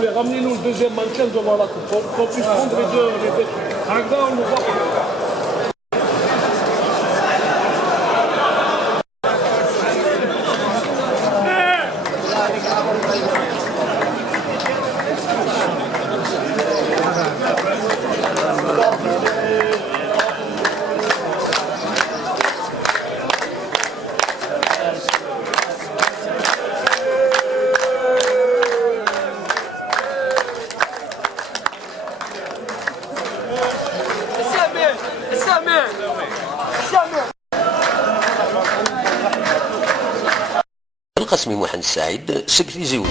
plaît, ramenez-nous le deuxième mannequin devant la coupe. Qu'on puisse prendre les deux. Ragda, on nous voit. القاسمي محمد السعيد سكت يزوج.